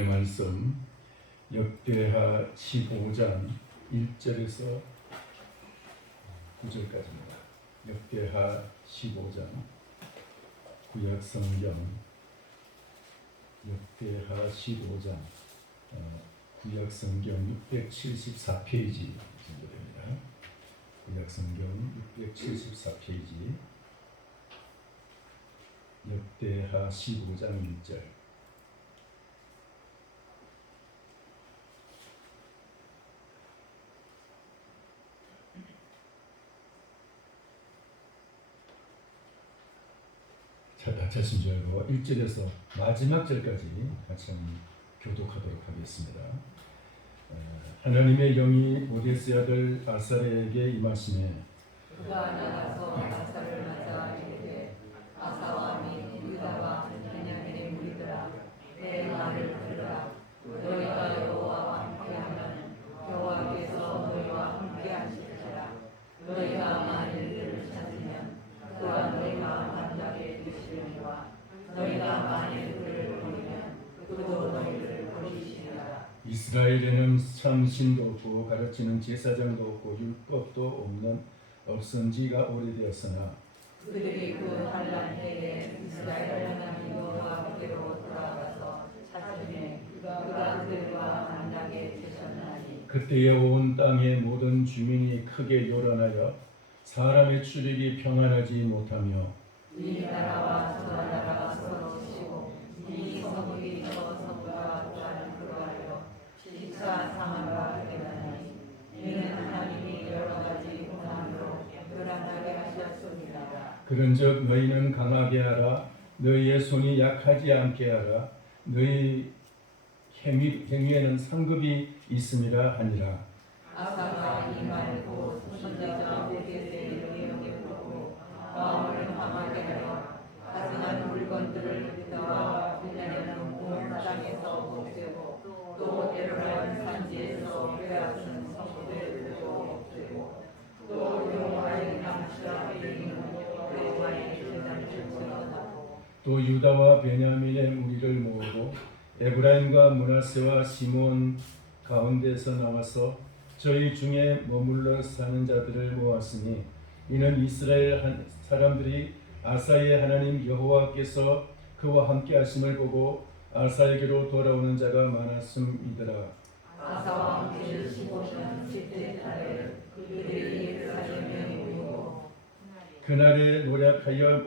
말씀 역대하 15장 1절에서 9절까지입니다. 역대하 15장 구약성경 역대하 15장 구약성경 674페이지 정도 됩니다. 구약성경 674페이지 역대하 15장 1절. 자, 다 찾으신 줄 알고 1절에서 마지막 절까지 같이 한번 교독하도록 하겠습니다. 하나님의 영이 오데스의 아들 아사랴에게 임하시매 그가 나가서 아사를 맞아 이르되 아사와 및 유다와 베냐민의 무리들아 내 말을 들으라. 너희가 여호와와 함께하면 여호와께서 너희와 함께하시리라. 너희가 만일 그를 찾으면 그가 너희와 만나게 되시려니와 너희가 만일 그를 버리면 그도 너희를 버리시리라. 이스라엘에는 참 신도 없고 가르치는 제사장도 없고 율법도 없은 지가 오래되었으나 그들이 그 환난 해에 이스라엘 하나님 여호와께로 돌아가서 찾으매 그가 그들과 만나게 되셨나니 그때에 온 땅의 모든 주민이 크게 요란하여 사람의 출입이 평안하지 못하며 이 나라와 저 나라가 서로 치고 이 성읍이 저 성읍과 또한 그러하여 시차 상한바 되나니 이는 하나님이 여러 가지 고난으로 요란하게 하셨습니다. 그런즉 너희는 강하게 하라. 너희의 손이 약하지 않게 하라. 너희 행위에는 상급이 있음이라 하니라. 아사가 이 말고 선지자 오데스의 영향을 보고 마음을 강하게 하여 가증한 물건들을 유다와 베냐민 온 땅에서 없애고 또 에르몬 산지에서 빼앗은 성읍들도 없애고 또 여호와의 당시 앞에 있는 여호와의 제단을 세워놓고 또 유다와 베냐민의 무리를 모으고 에브라임과 므낫세와 시몬 가운데서 나와서 저희 중에 머물러 사는 자들을 모았으니 이는 이스라엘 사람들이 아사의 하나님 여호와께서 그와 함께 하심을 보고 아사에게로 돌아오는 자가 많았음이더라. 아사와 함께 15년 10째 달에 그들이 예루살렘에 모이고 그날에 노력하여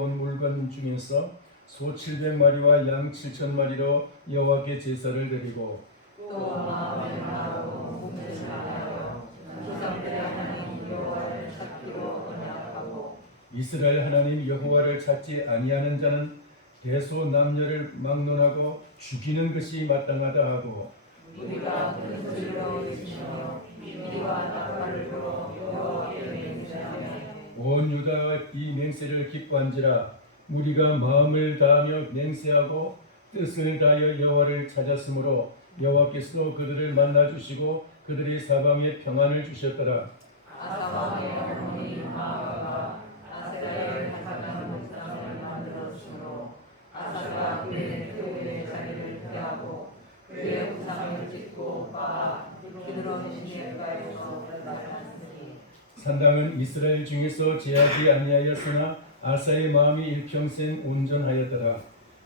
온 물건 중에서 소 700마리와 양 7,000마리로 여호와께 제사를 드리고 또 마음을 다하고 몸을 다하여 조상들의 하나님 여호와를 찾기로 언약하고 이스라엘 하나님 여호와를 찾지 아니하는 자는 대소 남녀를 막론하고 죽이는 것이 마땅하다 하고 우리가 큰 들로 외치며 미리와 나팔을 불어 여호와께 맹세하며 온 유다가 이 맹세를 기뻐한지라. 무리가 마음을 다하며 맹세하고 뜻을 다하여 여호와를 찾았으므로 여호와께서 그들을 만나 주시고 그들의 사방에 평안을 주셨더라. 아사와 어머니 마아가 아세라의 가장 목상을 만들었으므로 아사가 그의 교회의 자리를 피하고 그의 우상을 짓고 바 기드론 시내가에서 나타났으니 산당은 이스라엘 중에서 제하지 아니하였으나 아사의 마음이 일평생 온전하였더라.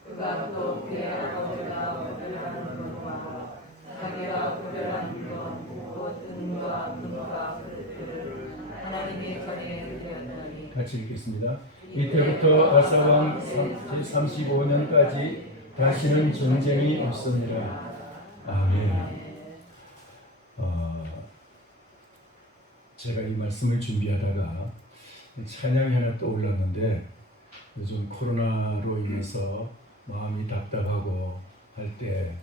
그가 또 그의 아버지가 구별한 물건과 자기가 구별한 물건 곧 은과 금과 그릇들을 하나님의 전에 드렸더니 같이 읽겠습니다. 이때부터 아사 왕 35년까지 다시는 전쟁이 없으니라. 아멘. 제가 이 말씀을 준비하다가 찬양이 하나 떠올랐는데 요즘 코로나로 인해서 마음이 답답하고 할 때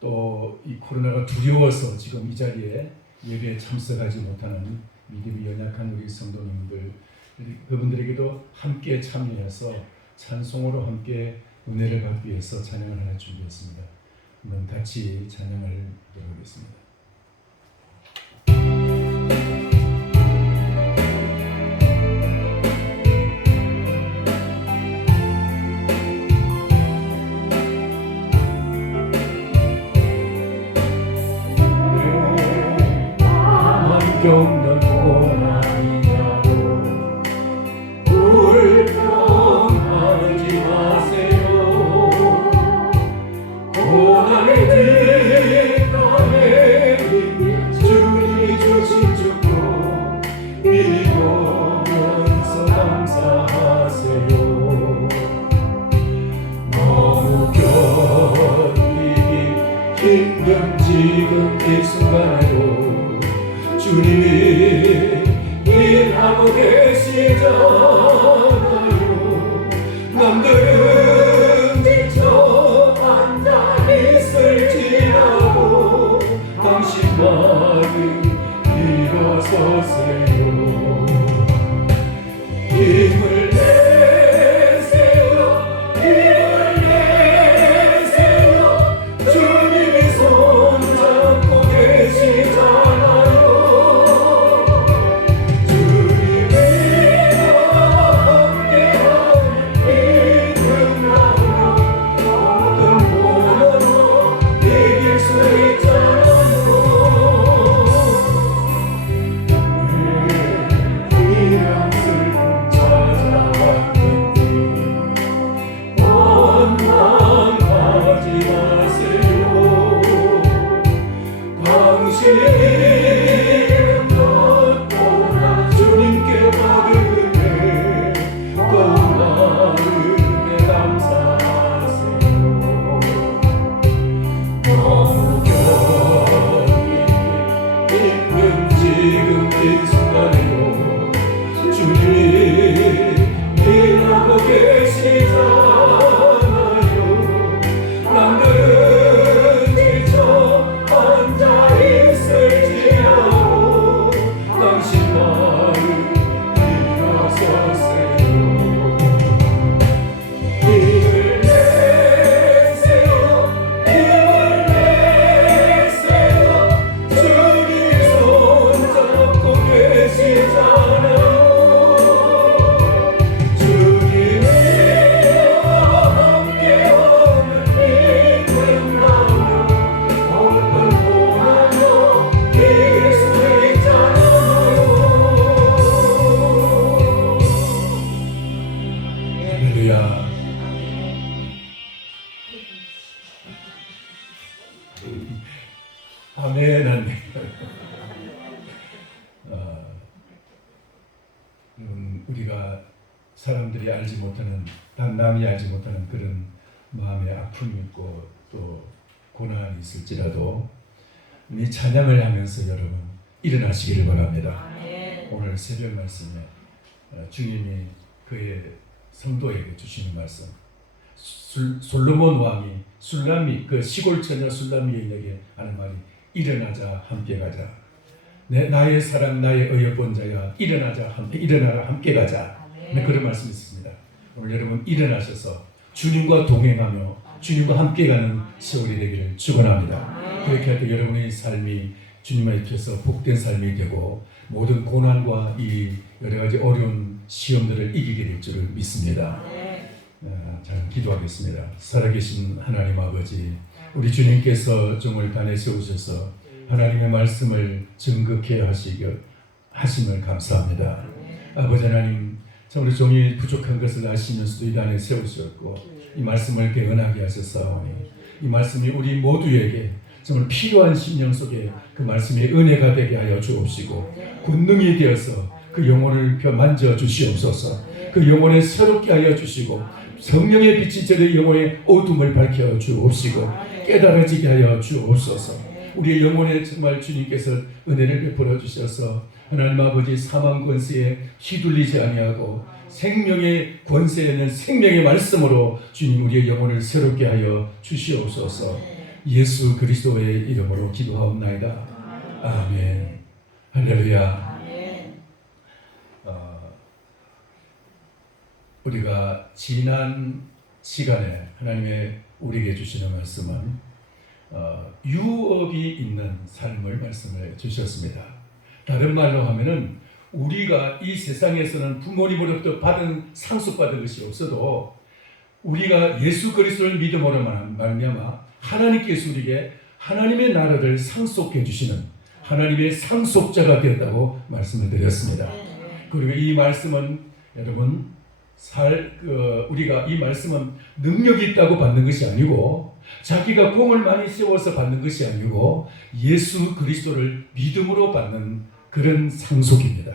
또 이 코로나가 두려워서 지금 이 자리에 예배에 참석하지 못하는 믿음이 연약한 우리 성도님들 그분들에게도 함께 참여해서 찬송으로 함께 은혜를 받기 위해서 찬양을 하나 준비했습니다. 한번 같이 찬양을 들어보겠습니다. 겪는 고난이냐고 불평하지 마세요. 고난의 뒷감에 주님이 주신 축복 미리 보면서 감사하세요. 너무 견디기 힘든 지금 이 순간에도 주님이 일하고 계시잖아요. 남들은 지쳐 앉아 있을지라도 당신만은 일어서세요. 힘을 내세요. 힘을 내세요. 주님이 손잡고 계시잖아요. 주님이 함께하는 믿음으로 모든 고난으로 이길 수 있잖아요. 이런 슬픔 찾아왔는데 원망하지 마세요. 당신은 것보다 주님께 받은 은혜 더 많은 데 감사하세요. 너무 견디기 힘든 지금 이 순간에도 주님이 일하고 계시잖아요. 남들은 지쳐 앉아 있을지라도 당신만은 일어서세요. 힘을 내세요. 힘을 내세요. 주님이 손잡고 계시잖아요. 주님이 함께하는 믿음으로 모든 고난으로 이길 수 있잖아요. 할렐루야. 아멘, 아멘. 우리가 사람들이 알지 못하는, 남이 알지 못하는 그런 마음의 아픔이 있고 또 고난이 있을지라도 우리 찬양을 하면서 여러분 일어나시기를 바랍니다. 오늘 새벽 말씀에 주님이 그의 성도에게 주시는 말씀, 솔로몬 왕이 술람미, 그 시골 처녀 술람미에게 하는 말이 일어나자 함께 가자. 나의 사랑 나의 의역본자야 일어나자 일어나라 함께 가자. 그런 말씀이 있습니다. 오늘 여러분 일어나셔서 주님과 동행하며 주님과 함께 가는 세월이 되기를 축원합니다. 그렇게 할 때 여러분의 삶이 주님을 입혀서 복된 삶이 되고 모든 고난과 이 여러 가지 어려운 시험들을 이기게 될 줄을 믿습니다. 잘 기도하겠습니다. 살아계신 하나님 아버지, 우리 주님께서 종을 단에 세우셔서 하나님의 말씀을 증거케 하심을 감사합니다. 아버지 하나님, 참 우리 종이 부족한 것을 아시면서도 이 단에 세우셨고 이 말씀을 개헌하게 하셨사오니 이 말씀이 우리 모두에게 정말 필요한 심령 속에 그 말씀이 은혜가 되게 하여 주옵시고 권능이 되어서 그 영혼을 만져 주시옵소서. 그 영혼을 새롭게 하여 주시고 성령의 빛이 저의 영혼의 어둠을 밝혀 주옵시고 깨달아지게 하여 주옵소서. 우리의 영혼에 정말 주님께서 은혜를 베풀어 주셔서 하나님 아버지 사망 권세에 휘둘리지 아니하고 생명의 권세에는 생명의 말씀으로 주님 우리의 영혼을 새롭게 하여 주시옵소서. 예수 그리스도의 이름으로 기도하옵나이다. 아멘. 할렐루야. 우리가 지난 시간에 하나님의 우리에게 주시는 말씀은 유업이 있는 삶을 말씀을 주셨습니다. 다른 말로 하면은 우리가 이 세상에서는 부모님으로부터 받은 상속받은 것이 없어도 우리가 예수 그리스도를 믿음으로 말미암아 하나님께서 우리에게 하나님의 나라를 상속해 주시는 하나님의 상속자가 되었다고 말씀을 드렸습니다. 그리고 이 말씀은 여러분 우리가 이 말씀은 능력이 있다고 받는 것이 아니고 자기가 공을 많이 세워서 받는 것이 아니고 예수 그리스도를 믿음으로 받는 그런 상속입니다.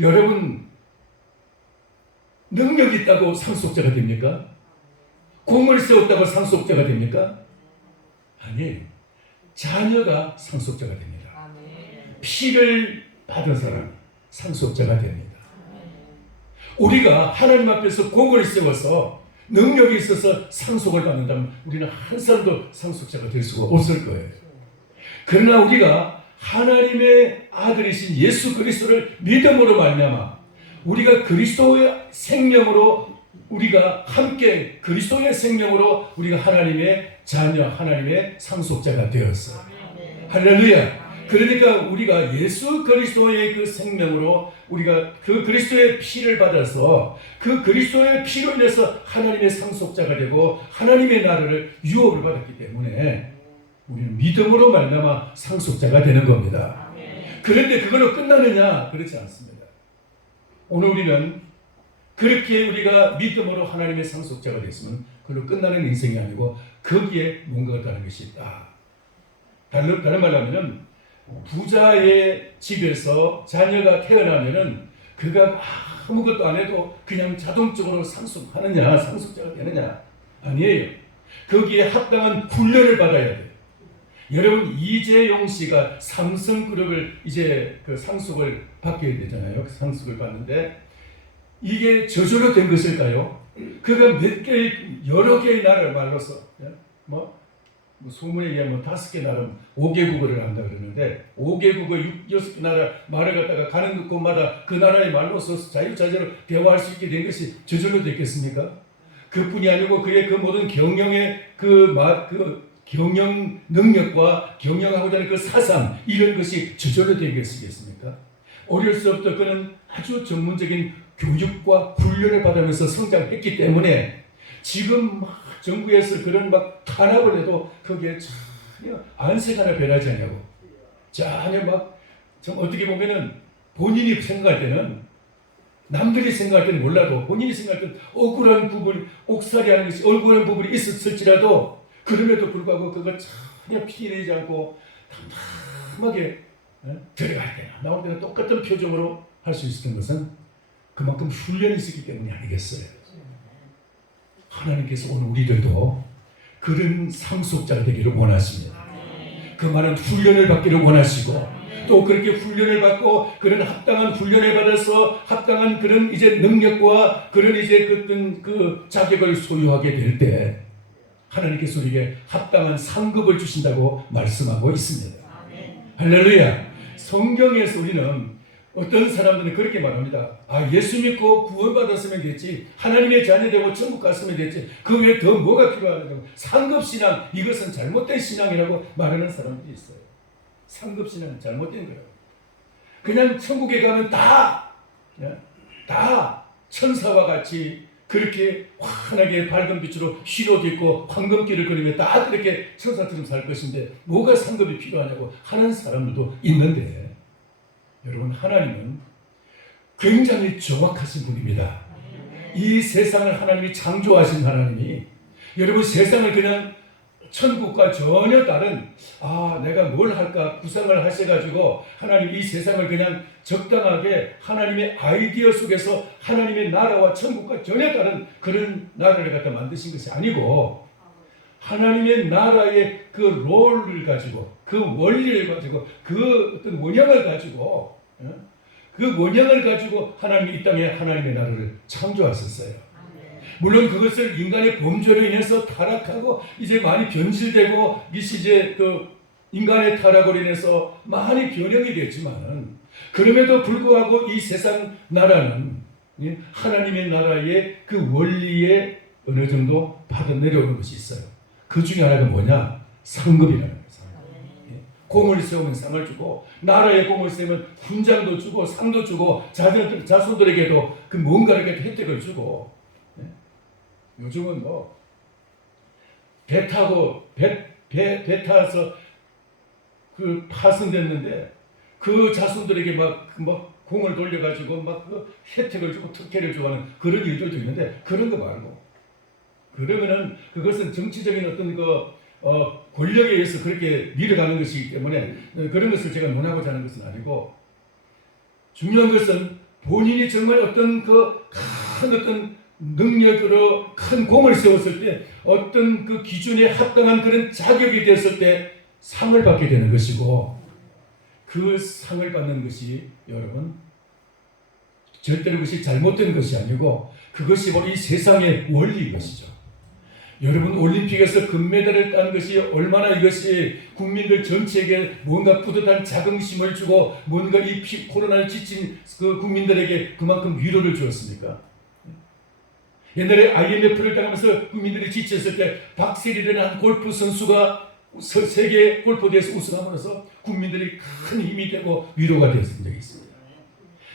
여러분 능력이 있다고 상속자가 됩니까? 공을 세웠다고 상속자가 됩니까? 아니, 자녀가 상속자가 됩니다. 피를 받은 사람 상속자가 됩니다. 우리가 하나님 앞에서 공을 세워서 능력이 있어서 상속을 받는다면 우리는 한 사람도 상속자가 될 수가 없을 거예요. 그러나 우리가 하나님의 아들이신 예수 그리스도를 믿음으로 말미암아 우리가 그리스도의 생명으로 우리가 함께 그리스도의 생명으로 우리가 하나님의 자녀, 하나님의 상속자가 되었어요. 할렐루야. 그러니까 우리가 예수 그리스도의 그 생명으로 우리가 그 그리스도의 피를 받아서 그 그리스도의 피로 인해서 하나님의 상속자가 되고 하나님의 나라를 유업을 받았기 때문에 우리는 믿음으로 말미암아 상속자가 되는 겁니다. 그런데 그걸로 끝나느냐? 그렇지 않습니다. 오늘 우리는 그렇게 우리가 믿음으로 하나님의 상속자가 됐으면 그걸로 끝나는 인생이 아니고 거기에 뭔가가 다른 것이 있다. 다른 말로 하면은 부자의 집에서 자녀가 태어나면은 그가 아무것도 안 해도 그냥 자동적으로 상속하느냐, 상속자가 되느냐? 아니에요. 거기에 합당한 훈련을 받아야 돼요. 여러분 이재용 씨가 삼성그룹을 이제 그 상속을 받게 되잖아요. 그 상속을 받는데 이게 저절로 된 것일까요? 그가 여러 개의 나라를 말로써 소문에 의하면 5개 나라, 5개 국어를 한다 그러는데 5개 국어, 6개 나라 말을 갖다가 가는 곳마다 그 나라의 말로서 자유자재로 대화할 수 있게 된 것이 저절로 됐겠습니까? 그뿐이 아니고 그의 그 모든 경영의 경영 능력과 경영하고자 하는 그 사상 이런 것이 저절로 되겠습니까? 어릴 때부터 그는 아주 전문적인 교육과 훈련을 받으면서 성장했기 때문에 지금 막 정부에서 그런 막 탄압을 해도 거기에 전혀 안색 하나 변하지 않냐고. 전혀 좀 어떻게 보면은 본인이 생각할 때는 남들이 생각할 때는 몰라도 본인이 생각할 때는 억울한 부분, 옥살이 하는 것이 억울한 부분이 있었을지라도 그럼에도 불구하고 그거 전혀 피내지 않고 담담하게 들어갈 때나 나올 때나 똑같은 표정으로 할 수 있었던 것은 그만큼 훈련이 있었기 때문이 아니겠어요. 하나님께서 오늘 우리들도 그런 상속자가 되기를 원하십니다. 그 많은 훈련을 받기를 원하시고 또 그렇게 훈련을 받고 그런 합당한 훈련을 받아서 합당한 그런 이제 능력과 그런 이제 그 자격을 소유하게 될 때 하나님께서 우리에게 합당한 상급을 주신다고 말씀하고 있습니다. 할렐루야. 성경에서 우리는 어떤 사람들은 그렇게 말합니다. 예수 믿고 구원받았으면 됐지. 하나님의 자녀되고 천국 갔으면 됐지. 그 외에 더 뭐가 필요하냐고. 상급신앙, 이것은 잘못된 신앙이라고 말하는 사람들이 있어요. 상급신앙은 잘못된 거라고. 그냥 천국에 가면 다 천사와 같이 그렇게 환하게 밝은 빛으로 휘옷 입고 황금길을 걸으며 다 그렇게 천사처럼 살 것인데 뭐가 상급이 필요하냐고 하는 사람들도 있는데 여러분 하나님은 굉장히 정확하신 분입니다. 이 세상을 하나님이 창조하신 하나님이 여러분 세상을 그냥 천국과 전혀 다른 내가 뭘 할까 구상을 하셔가지고 하나님 이 세상을 그냥 적당하게 하나님의 아이디어 속에서 하나님의 나라와 천국과 전혀 다른 그런 나라를 갖다 만드신 것이 아니고 하나님의 나라의 그 롤을 가지고 그 원리를 가지고 그 어떤 원형을 가지고 하나님이 이 땅에 하나님의 나라를 창조하셨어요. 물론 그것을 인간의 범죄로 인해서 타락하고 이제 많이 변질되고 이제 그 인간의 타락으로 인해서 많이 변형이 됐지만 그럼에도 불구하고 이 세상 나라는 하나님의 나라의 그 원리에 어느 정도 받아 내려오는 것이 있어요. 그 중에 하나가 뭐냐? 상급이라는 거예요. 공을 세우면 상을 주고 나라의 공을 세우면 훈장도 주고 상도 주고 자손들에게도 그 뭔가를 혜택을 주고 요즘은 배 타서 그 파손됐는데 그 자손들에게 막 공을 돌려가지고 막 그 혜택을 주고 특혜를 주고 하는 그런 일들도 있는데 그런 거 말고 그러면은 그것은 정치적인 어떤 권력에 의해서 그렇게 밀어가는 것이기 때문에 그런 것을 제가 논하고자 하는 것은 아니고 중요한 것은 본인이 정말 어떤 큰 어떤 능력으로 큰 공을 세웠을 때 어떤 그 기준에 합당한 그런 자격이 됐을 때 상을 받게 되는 것이고 그 상을 받는 것이 여러분 절대로 그것이 잘못된 것이 아니고 그것이 바로 이 세상의 원리인 것이죠. 여러분 올림픽에서 금메달을 딴 것이 얼마나 이것이 국민들 전체에게 뭔가 뿌듯한 자긍심을 주고 뭔가 이 코로나를 지친 그 국민들에게 그만큼 위로를 주었습니까? 옛날에 IMF를 당하면서 국민들이 지쳤을 때 박세리라는 한 골프 선수가 세계 골프 대회에서 우승함으로써 국민들이 큰 힘이 되고 위로가 되었던 적이 있습니다.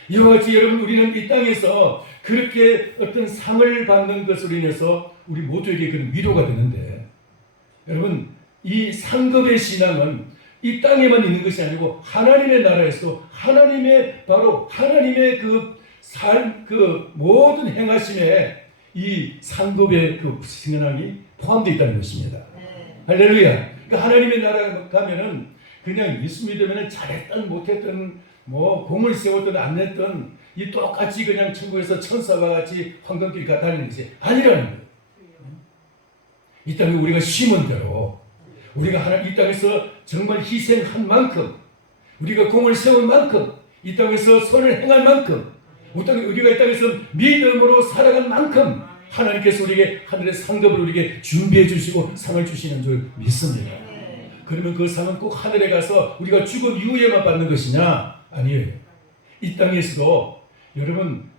이와 같이 여러분 우리는 이 땅에서 그렇게 어떤 상을 받는 것으로 인해서 우리 모두에게 그런 위로가 되는데 여러분 이 상급의 신앙은 이 땅에만 있는 것이 아니고 하나님의 나라에서 하나님의 바로 하나님의 그 모든 행하심에 이 상급의 그 신앙이 포함되어 있다는 것입니다. 할렐루야. 그러니까 하나님의 나라 가면은 그냥 예수 믿으면 잘했던 못했던 공을 세웠던 안 냈던 이 똑같이 그냥 천국에서 천사와 같이 황금길 다니는 것이 아니라는 거예요. 이 땅에 우리가 심은 대로 우리가 이 땅에서 정말 희생한 만큼 우리가 공을 세운 만큼 이 땅에서 선을 행한 만큼 우리가 이 땅에서 믿음으로 살아간 만큼 하나님께서 우리에게 하늘의 상급을 우리에게 준비해 주시고 상을 주시는 줄 믿습니다. 그러면 그 상은 꼭 하늘에 가서 우리가 죽은 이후에만 받는 것이냐? 아니에요. 이 땅에서도 여러분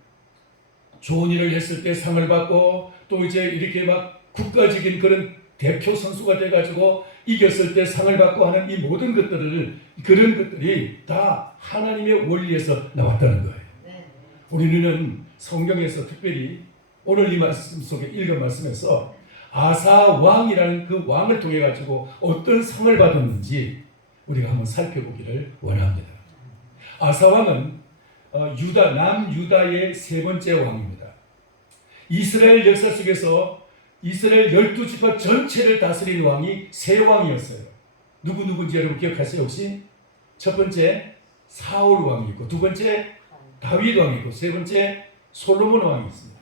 좋은 일을 했을 때 상을 받고 또 이제 이렇게 막 국가적인 그런 대표 선수가 돼가지고 이겼을 때 상을 받고 하는 이 모든 그런 것들이 다 하나님의 원리에서 나왔다는 거예요. 우리는 성경에서 특별히 오늘 이 말씀 속에 읽은 말씀에서 아사 왕이라는 그 왕을 통해 가지고 어떤 상을 받았는지 우리가 한번 살펴보기를 원합니다. 아사 왕은 남유다의 세 번째 왕입니다. 이스라엘 역사 속에서 이스라엘 12지파 전체를 다스린 왕이 세 왕이었어요. 누구누구인지 여러분 기억하세요 혹시? 첫 번째 사울 왕이 있고 두 번째 다윗 왕이 있고 세 번째 솔로몬 왕이 있습니다.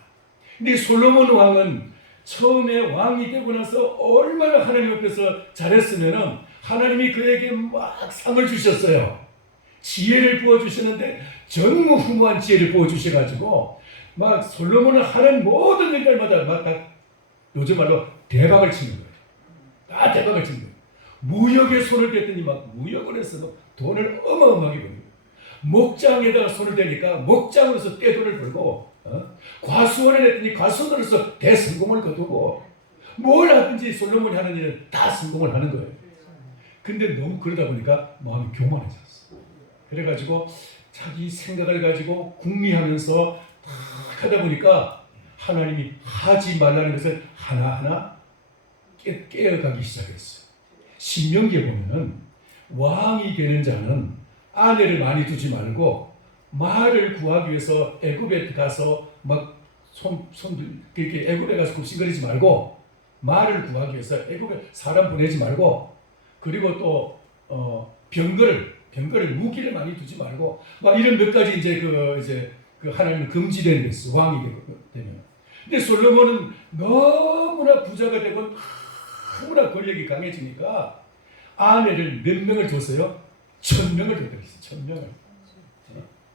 근데 솔로몬 왕은 처음에 왕이 되고 나서 얼마나 하나님 앞에서 잘했으면 하나님이 그에게 막 상을 주셨어요. 지혜를 부어주시는데 전무후무한 지혜를 부어주셔가지고 막 솔로몬은 하는 모든 일들마다 막 다 요즘 말로 대박을 치는 거예요. 다 대박을 치는 거예요. 무역에 손을 댔더니 막 무역을 해서 막 돈을 어마어마하게 버는 거예요. 목장에다가 손을 대니까 목장으로서 떼돈을 벌고 과수원에 냈더니 과수원으로서 대성공을 거두고 뭘 하든지 솔로몬이 하는 일은 다 성공을 하는 거예요. 근데 너무 그러다 보니까 마음이 교만해졌어. 그래가지고 자기 생각을 가지고 궁리하면서 하다 보니까 하나님이 하지 말라는 것을 하나하나 깨어가기 시작했어요. 신명기에 보면은 왕이 되는 자는 아내를 많이 두지 말고 말을 구하기 위해서 애굽에 가서 막 이렇게 애굽에 가서 굽신거리지 말고 말을 구하기 위해서 애굽에 사람 보내지 말고 그리고 또 병거를 무기를 많이 두지 말고 막 이런 몇 가지 이제 그 하나님 금지된 것이 왕이 되면. 근데 솔로몬은 너무나 부자가 되고 너무나 권력이 강해지니까 아내를 몇 명을 줬어요? 1000명을 줬다고 했어요.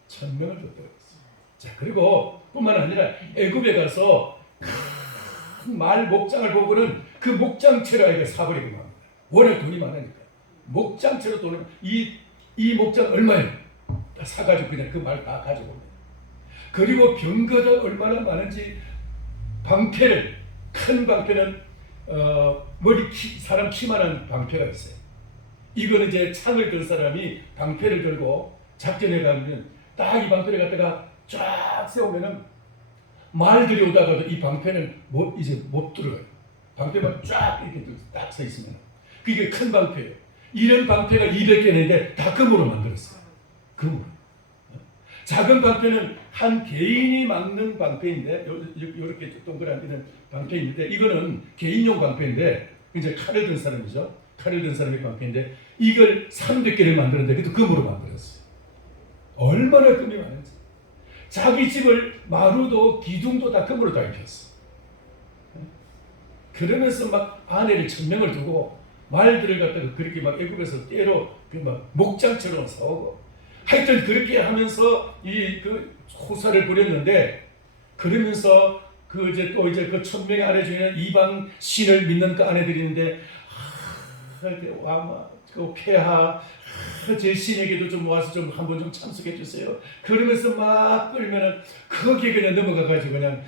1000명을 줬다고 했어요. 자, 그리고 뿐만 아니라 애굽에 가서 큰 말 목장을 보고는 그 목장채로 아이가 사버리고 맙니다. 워낙 돈이 많으니까. 목장채로 돈을 이 목장 얼마예요? 다 사가지고 그냥 그 말 다 가지고 옵니다. 그리고 병거가 얼마나 많은지 방패를 큰 방패는 사람 키만한 방패가 있어요. 이거는 이제 창을 들 사람이 방패를 들고 작전에 가면 딱 이 방패를 갖다가 쫙 세우면은 말들이 오다가도 이 방패는 이제 못 들어가요. 방패만 쫙 이렇게 딱 서 있으면 그게 큰 방패예요. 이런 방패가 200개인데 다 금으로 만들었어요. 금으로. 작은 방패는 한 개인이 막는 방패인데 이렇게 동그란 이런 방패인데 이거는 개인용 방패인데 이제 칼을 든 사람이죠. 칼을 든 사람의 방패인데 이걸 300개를 만드는데 그것도 금으로 만들었어요. 얼마나 금이 많은지. 자기 집을 마루도 기둥도 다 금으로 다 입혔어. 그러면서 막 아내를 1000명을 두고 말들을 갖다가 그렇게 막 애굽에서 때로 막 목장처럼 싸우고 하여튼 그렇게 하면서 그 호사를 부렸는데 그러면서 그 이제 또 이제 그 1000명의 아내 중에 이방 신을 믿는 그 아내들이 있는데 그 폐하 제 신에게도 좀 와서 좀 한번 좀 참석해 주세요. 그러면서 막 끌면은 거기에 그냥 넘어가 가지고 그냥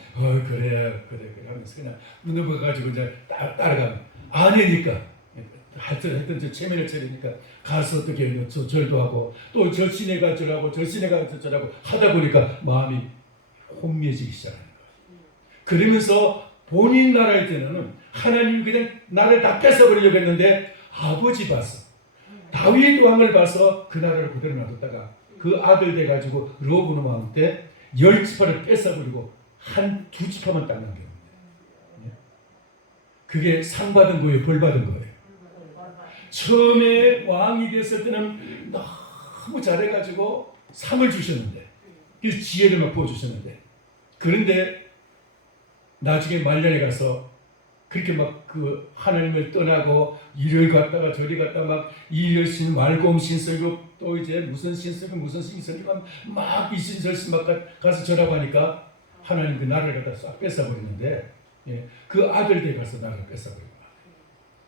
그래 하면서 그냥 넘어가 가지고 이제 따라가는 아내니까 하여튼 저 체면을 차리니까 가서 어떻게 절도 하고 또 저 신에가 저라고 저 신에가 저라고 하다 보니까 마음이 혼미해지기 시작하는 거예요. 그러면서 본인 나라의 때는 하나님이 그냥 나를 다 뺏어버리려고 했는데 아버지 봐서 다윗 왕을 봐서 그 나라를 그대로 놔뒀다가 그 아들 돼가지고 르호보암 왕 때 10지파를 뺏어버리고 한 2지파만 딱 남겨놓습니다. 그게 상 받은 거예요, 벌 받은 거예요. 처음에 왕이 됐을 때는 너무 잘해가지고 상을 주셨는데 그래서 지혜를 막 부어주셨는데 그런데 나중에 말년에 가서 그렇게 막 그 하나님을 떠나고 이를 갔다가 저리 갔다가 막 이일신 말곰 신설고 또 이제 무슨 신설고 무슨 신설고 막 이신설신 막 가서 저라고 하니까 하나님 그 나라를 갖다 싹 뺏어버리는데 그 아들들 가서 나라를 뺏어버리고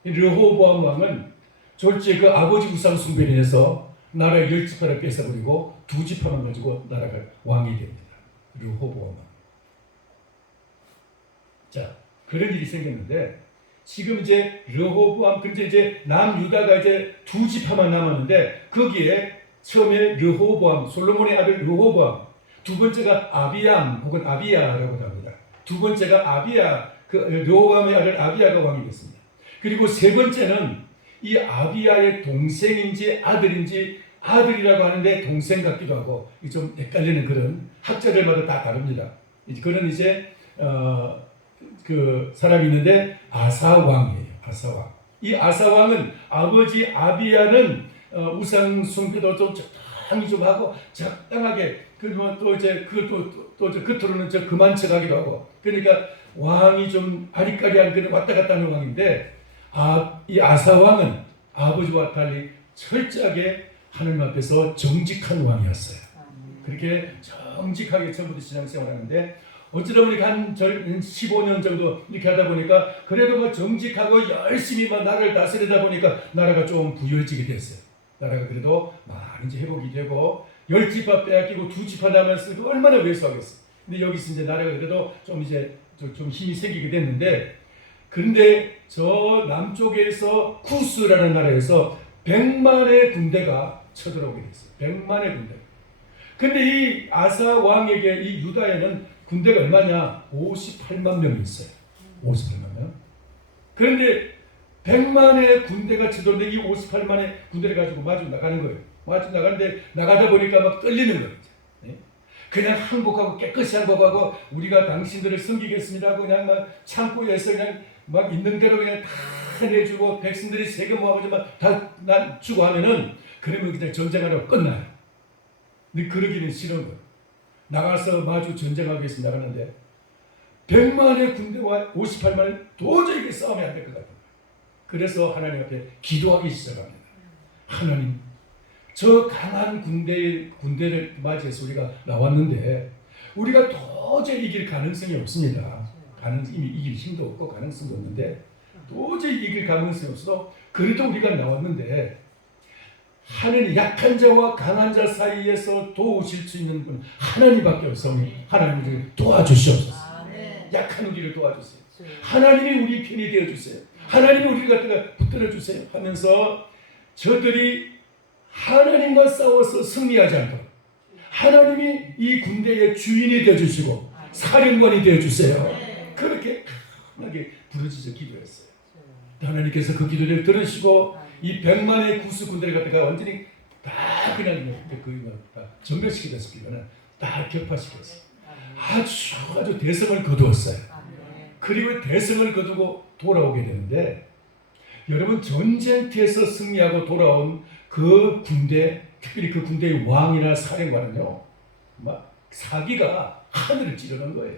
르호보암 왕은 졸지에 그 아버지 우상 숭배를 해서 나라의 10지파를 뺏어버리고 2지파만 가지고 나라가 왕이 됩니다. 르호보암 왕. 자, 그런 일이 생겼는데 지금 이제 르호보암 근데 이제 남유다가 이제 2지파만 남았는데 거기에 처음에 르호보암 솔로몬의 아들 르호보암 두 번째가 아비암 혹은 아비야라고 합니다. 두 번째가 아비야 그 르호보암의 아들 아비야가 왕이 됐습니다. 그리고 세 번째는 이 아비야의 동생인지 아들인지 아들이라고 하는데 동생 같기도 하고 좀 헷갈리는 그런 학자들마다 다 다릅니다. 그런 이제 그 사람이 있는데 아사왕이에요. 아사왕. 이 아사왕은 아버지 아비야는 우상 숭배도 좀 적당히 좀 하고 적당하게 그러면 또 이제 또 겉으로는 저 그만 척하기도 하고 그러니까 왕이 좀 아리까리한 그런 왔다 갔다 하는 왕인데 이 아사왕은 아버지와 달리 철저하게 하나님 앞에서 정직한 왕이었어요. 그렇게 정직하게 처음부터 신앙생활하는데 어쩌다 보니까 한 15년 정도 이렇게 하다 보니까 그래도 뭐 정직하고 열심히 막 나라를 다스리다 보니까 나라가 좀 부유해지게 됐어요. 나라가 그래도 많이 이제 회복이 되고 10지파 빼앗기고 2지파 남았으니까 얼마나 왜소하겠어요. 근데 여기서 이제 나라가 그래도 좀 이제 좀 힘이 생기게 됐는데 그런데 저 남쪽에서 쿠스라는 나라에서 100만의 군대가 쳐들어오게 됐어요. 100만의 군대. 근데 이 아사 왕에게 이 유다에는 군대가 얼마냐? 58만 명이 있어요. 58만 명. 그런데 100만의 군대가 쳐들어오는데 이 58만의 군대를 가지고 마주 나가는 거예요. 마주 나가는데 나가다 보니까 막 떨리는 거예요. 그냥 항복하고 깨끗이 항복하고 우리가 당신들을 섬기겠습니다 하고 그냥 막 창고에서 그냥 막 있는 대로 그냥 다 내주고 백성들이 세금 모아가지고 막 다 주고 하면은 그러면 그냥 전쟁하려고 끝나요. 근데 그러기는 싫은 거예요. 나가서 마주 전쟁하기 위해서 나가는데 100만의 군대와 58만의 도저히 싸움이 안 될 것 같아요. 그래서 하나님 앞에 기도하기 시작합니다. 하나님, 저 강한 군대를 맞이해서 우리가 나왔는데 우리가 도저히 이길 가능성이 없습니다. 이미 이길 힘도 없고 가능성도 없는데 도저히 이길 가능성이 없어도 그래도 우리가 나왔는데 하나님 약한 자와 강한 자 사이에서 도우실 수 있는 분 하나님밖에 없으니 하나님 우리를 도와주시옵소서. 약한 우리를 도와주세요. 하나님이 우리 편이 되어주세요. 하나님이 우리를 갖다가 붙들어 주세요 하면서 저들이 하나님과 싸워서 승리하지 않도록 하나님이 이 군대의 주인이 되어주시고 사령관이 되어주세요. 그렇게 강하게 부르짖어 기도했어요. 하나님께서 그 기도를 들으시고 이 100만의 구수 군대를 갖다가 완전히 다 그냥 다 전멸시키다시피 다 격파시켰어요. 아주 대성을 거두었어요. 그리고 대성을 거두고 돌아오게 되는데 여러분 전쟁터에서 승리하고 돌아온 그 군대, 특별히 그 군대의 왕이나 사령관은요, 막 사기가 하늘을 찌르는 거예요.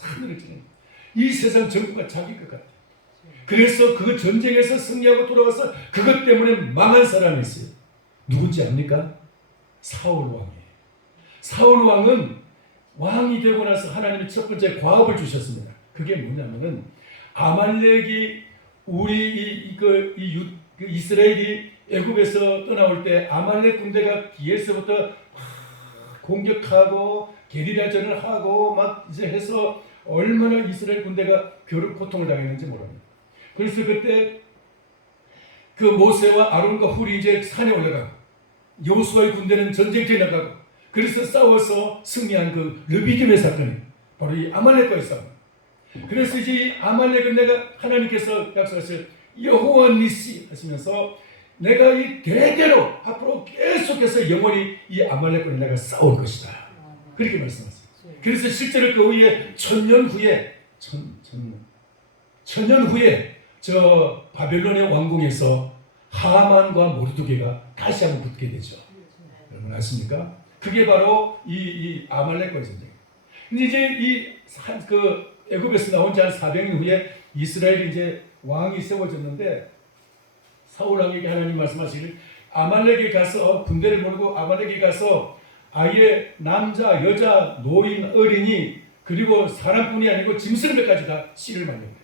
하늘을 찌르는 거예요. 이 세상 전부가 자기 것 같아요. 그래서 그 전쟁에서 승리하고 돌아와서 그것 때문에 망한 사람이 있어요. 누군지 압니까? 사울 왕이에요. 사울 왕은 왕이 되고 나서 하나님이 첫 번째 과업을 주셨습니다. 그게 뭐냐면은 아말렉이 이스라엘이 애굽에서 떠나올 때 아말렉 군대가 뒤에서부터 공격하고 게리라전을 하고 막 이제 해서 얼마나 이스라엘 군대가 고통을 당했는지 모릅니다. 그래서 그때 그 모세와 아론과 훌이 이제 산에 올라가고 여호수아의 군대는 전쟁터에 나가고 그래서 싸워서 승리한 그 르비딤의 사건이 바로 이 아말렉과의 싸움. 그래서 이제 이 아말렉은 내가 하나님께서 약속하실 여호와 니시 하시면서 내가 이 대대로 앞으로 계속해서 영원히 이 아말렉과 내가 싸울 것이다. 그렇게 말씀하셨어요. 그래서 실제로 그 후에 천년 후에 저 바벨론의 왕궁에서 하만과 모르드게가 다시 한번 붙게 되죠. 여러분 아십니까? 그게 바로 이 아말렉과의 전쟁. 근데 이제 그 애굽에서 나온 지 한 400년 후에 이스라엘이 이제 왕이 세워졌는데 사울 왕에게 하나님 말씀하시기를 아말렉에 가서 군대를 몰고 아말렉에 가서 아예 남자, 여자, 노인, 어린이 그리고 사람뿐이 아니고 짐승들까지 다 씨를 만들어요.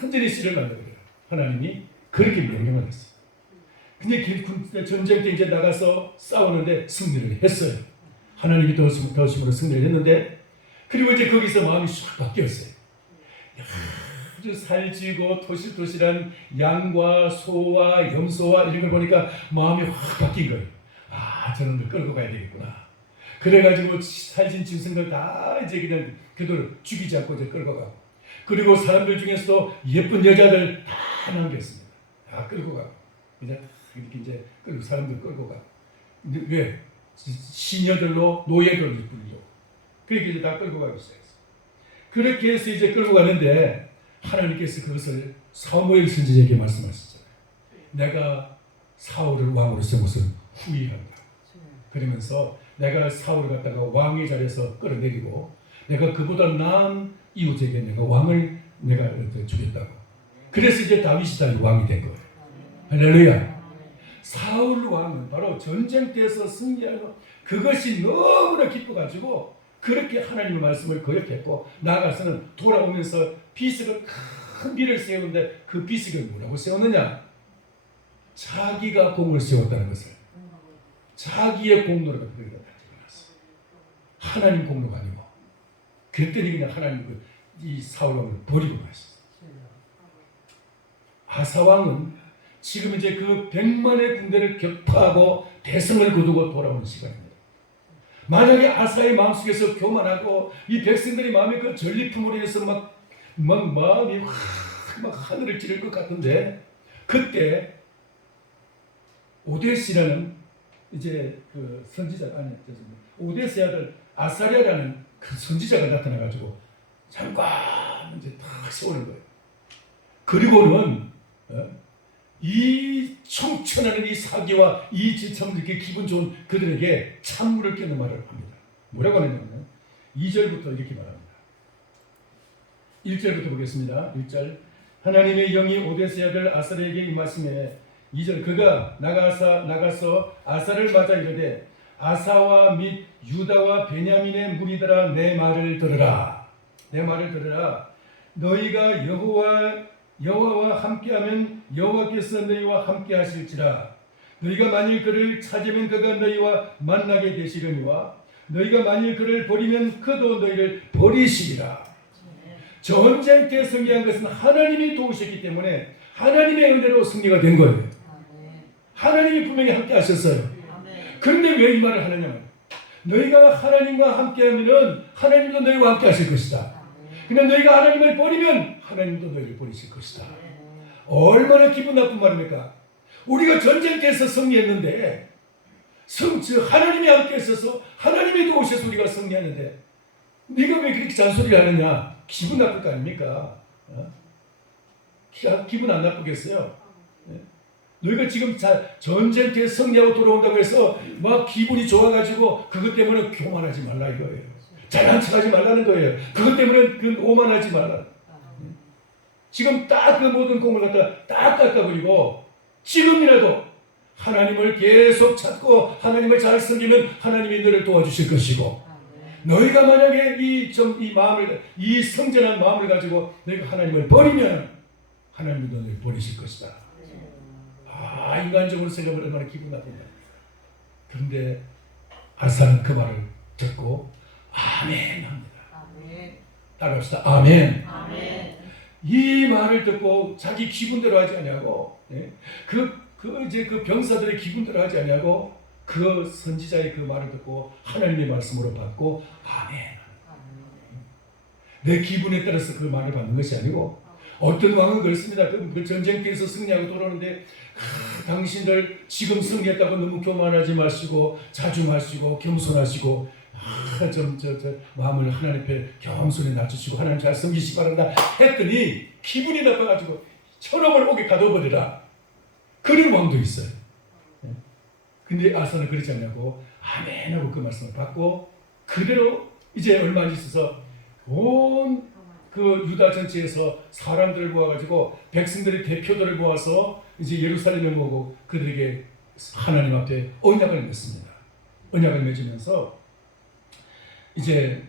완전히 씨를 만들어요. 하나님이 그렇게 명령을 했어요. 근데 전쟁 때 이제 나가서 싸우는데 승리를 했어요. 하나님이 더 힘으로 승리를 했는데 그리고 이제 거기서 마음이 쑥 바뀌었어요. 아주 살찌고 토실토실한 양과 소와 염소와 이런 걸 보니까 마음이 확 바뀐 거예요. 아, 저놈들 끌고 가야 되겠구나. 그래가지고 살찐 짐승들 다 이제 그냥 그들 죽이지 않고 이제 끌고 가고 그리고 사람들 중에서도 예쁜 여자들 다 남겼습니다. 다 끌고 가고 그냥 이렇게 이제 끌고 사람들 끌고 가고 왜? 시녀들로 노예들로 불리고 그렇게 이제 다 끌고 가기 시작했어요. 그렇게 해서 이제 끌고 가는데 하나님께서 그것을 사무엘 선지자에게 말씀하시잖아요. 내가 사울을 왕으로 세운 것을 후회한다. 그러면서 내가 사울을 갖다가 왕의 자리에서 끌어내리고 내가 그보다 나은 이웃에게 내가 왕을 내가 주겠다고. 그래서 이제 다윗이 다시 왕이 된 거예요. 할렐루야. 사울 왕은 바로 전쟁터에서 승리하는 그것이 너무나 기뻐가지고 그렇게 하나님의 말씀을 거역했고 나아가서는 돌아오면서 비석을 큰 비를 세우는데 그 비석을 뭐라고 세웠느냐? 자기가 공을 세웠다는 것을 자기의 공로를 가지고 나왔어요. 하나님 공로가 아니고 그랬더니 그냥 하나님 이 사울 왕을 버리고 가셨어요. 아사 왕은 지금 이제 그 100만의 군대를 격파하고 대성을 거두고 돌아오는 시간입니다. 만약에 아사의 마음속에서 교만하고 이 백성들이 마음에 그 전리품으로 해서 막 마음이 막 하늘을 찌를 것 같은데 그때 오데스라는 이제 그 선지자 오데스의 아들 아사랴라는 그 선지자가 나타나가지고 잠깐 이제 탁 세우는 거예요. 그리고는 이 청천하는 이 사기와 이 참 이렇게 기분 좋은 그들에게 찬물을 끼는 말을 합니다. 뭐라고 하냐면 2절부터 이렇게 말합니다. 1절부터 보겠습니다. 1절 하나님의 영이 오데스의 아들 아사랴에게 임하시매 2절 그가 나가서 아사를 맞아 이르되 아사와 및 유다와 베냐민의 무리들아 내 말을 들으라. 내 말을 들으라. 너희가 여호와와 함께하면 여호와께서 너희와 함께하실지라. 너희가 만일 그를 찾으면 그가 너희와 만나게 되시려니와 너희가 만일 그를 버리면 그도 너희를 버리시리라. 전쟁 때 승리한 것은 하나님이 도우셨기 때문에 하나님의 은혜로 승리가 된 거예요. 하나님이 분명히 함께하셨어요. 그런데 왜 이 말을 하느냐면 너희가 하나님과 함께하면 하나님도 너희와 함께하실 것이다. 근데 너희가 하나님을 버리면 하나님도 너희를 버리실 것이다. 얼마나 기분 나쁜 말입니까? 우리가 전쟁터에서 승리했는데 하나님이 함께 있어서 하나님이 도우셔서 우리가 승리하는데 네가 왜 그렇게 잔소리를 하느냐? 기분 나쁠 거 아닙니까? 기분 안 나쁘겠어요? 너희가 지금 전쟁터에 승리하고 돌아온다고 해서 막 기분이 좋아가지고 그것 때문에 교만하지 말라 이거예요. 잘난 척하지 말라는 거예요. 그것 때문에 오만하지 말라. 지금 딱 그 모든 공을 갖다 딱 깎아버리고 지금이라도 하나님을 계속 찾고 하나님을 잘 섬기면 하나님이 너를 도와주실 것이고 너희가 만약에 이 성전한 마음을 가지고 너희가 하나님을 버리면 하나님이 너희를 버리실 것이다. 인간적으로 생각하면 얼마나 기분 나쁜가. 그런데 아사는 그 말을 듣고 아멘 합니다. 따라합시다. 아멘. 이 말을 듣고 자기 기분대로 하지 아니하고 그 병사들의 기분대로 하지 아니하고 그 선지자의 그 말을 듣고 하나님의 말씀으로 받고 아멘. 내 기분에 따라서 그 말을 받는 것이 아니고 어떤 왕은 그렇습니다. 그 전쟁터에서 승리하고 돌아오는데 당신들 지금 승리했다고 너무 교만하지 마시고 자중하시고 겸손하시고 마음을 하나님 앞에 겸손히 낮추시고 하나님 잘 섬기시기 바란다 했더니 기분이 나빠가지고 천업을 옥에 가둬버리라. 그런 왕도 있어요. 근데 아사는 그렇지 않냐고 아멘 하고 그 말씀을 받고 그대로 이제 얼마 안 있어서 온 그 유다 전체에서 사람들을 모아가지고 백성들의 대표들을 모아서 이제 예루살렘에 모으고 그들에게 하나님 앞에 언약을 맺습니다. 언약을 맺으면서 이제